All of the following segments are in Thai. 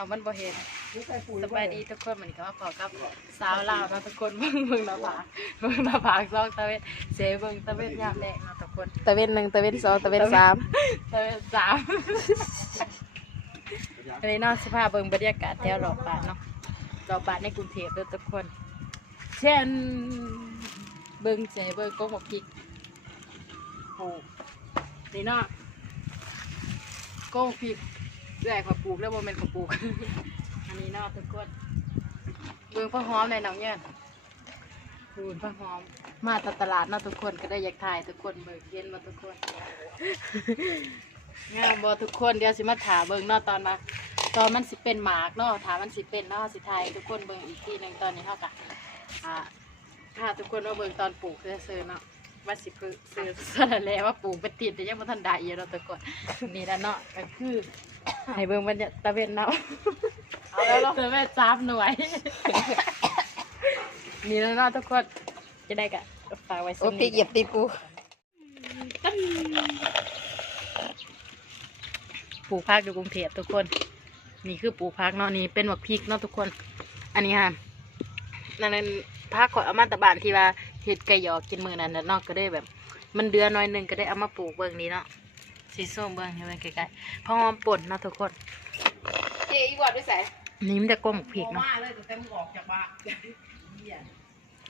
เอามันบ่เห็นสบายดีทุกคนเหมือนกับว่าขอกับสาวลาวเนาะทุกคนเบิ่งหน้าผากซองตะเวนเสเบิ่งตะเวนยามแดงเนาะทุกคนตะเวน1ตะเวน2ตะเวน3ตะเวน3อันนี้เนาะสภาพเบิ่งบรรยากาศแถวรอบบ้านเนาะรอบบ้านในกรุงเทพเด้อทุกคนเช่นเบิ่งเสเบิ่งกงหมกพริกโอ้นี่เนาะกงพริกแรกเขาปลูกแล้วบ่แม่นเขาปลูก อันนี้เนาะทุกคนเบิ่งผักหอมในหนองเนี่ยปูนผักหอมมาจากตลาดเนาะทุกคนก็ได้อยากถ่ายทุกคนเบิ่งเย็นมาทุกคน งามบ่ทุกคนเดี๋ยวสิมาถามเบิ่งเนาะตอนมันสิเป็นหมากเนาะถามมันสิเป็นเนาะสิถ่ายทุกคนเบิ่งอีกทีหนึงตอนนี้เฮาก็ถ้าทุกคนมาเบิ่งตอนปลูกซื่อๆเนาะว่าสิซื้อซะแล้วว่าปลูกไปติดแต่ยังบ่ทันได้อยู่เนาะทุกคนนี่ล่ะเนาะก็คือให้เบิ่งบรรยากาศตะเวนเนาะเอาแล้วตะเวน3หน่วย นี่แล้วเนาะทุกคนจะได้กะฝากไว้ โอ้พริกเหยียบตีนกู ปลูกพักอยู่กรุงเทพทุกคนนี่คือปลูกพักเนาะนี่เป็นหมกพริกเนาะทุกคนอันนี้ค่ะนั่นพักขอเอามาตะบานที่ว่าเห็ดไก่หยอกกินมือนั่นเนาะก็ได้แบบ มันเดือนน้อยหนึ่งก็ได้เอามาปลูกเบื้องนี้เนาะสีส้มเบื้องให้มันไกลๆพอหอมป่นเนาะทุกคนเจ๊อีวอดด้วยใส่นี่มันจะก้มหมกพริกเนาะ เลยแต่มึงออกจากบ้าน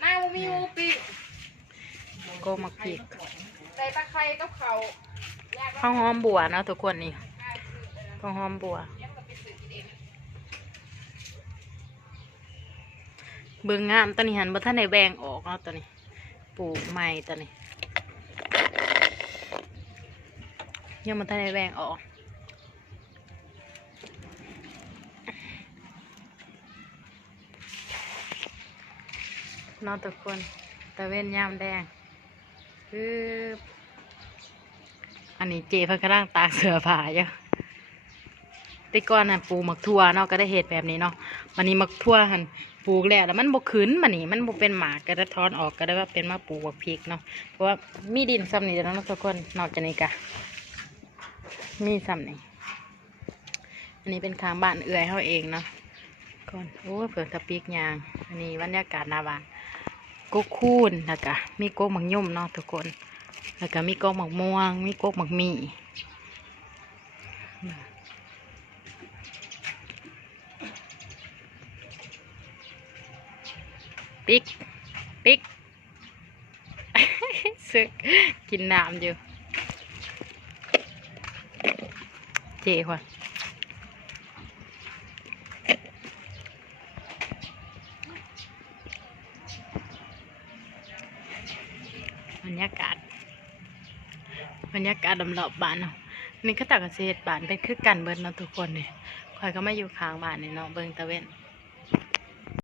หน้ามึงมีมูปี ก้มหมกพริก ใส่ตะไคร้กับเขา ข้าวหอมบัวเนาะทุกคนนี่ข้าวหอมบัวเบิ่งงามตอนนี้หันบ่ทันได้แบ่งออกเนาะตอนนี้ปลูกใหม่ตอนนี้ยังบ่ทันได้แบ่งออกเนาะทุกคนตะเวนยามแดงอันนี้เจเพิ่นกำลังตากเสื้อผ้าอยู่แต่ก่อนน่ะปลูกหมักทั่วเนาะก็ได้เห็ดแบบนี้เนาะวันนี้หมักทั่วหันปลูกแล้วมันบ่ขึ้นมันนี่มันบ่เป็นหมากก็ได้ถอนออกก็ได้ว่าเป็นมาปลูกบักพริกเนาะเพราะว่ามีดินซ้ำนี่แล้วเนาะทุกคนนอกจากนี้ก็มีซ้ำนี่อันนี้เป็นข้างบ้านเอื้อยเฮาเองเนาะก่อนโอ้เพิ่งตะปีกยางอันนี้บรรยากาศหน้าบ้านกุ๊กคูนแล้วก็มีโก๊กหมักยุ่มเนาะทุกคนแล้วก็มีโก๊กหมักม่วงมีโก๊กหมักมี่ปิ๊ก ซึกกินน้ำอยู่เจ๋ว่ะบรรยากาศรอบๆบ้านเนาะนี่ก็ตากเกษตรบ้านเป็นคือกันเบิดเนาะทุกคนเนี่ยคอยก็ไม่อยู่ข้างบ้านเนี่ยเนาะเบิ่งตะเวน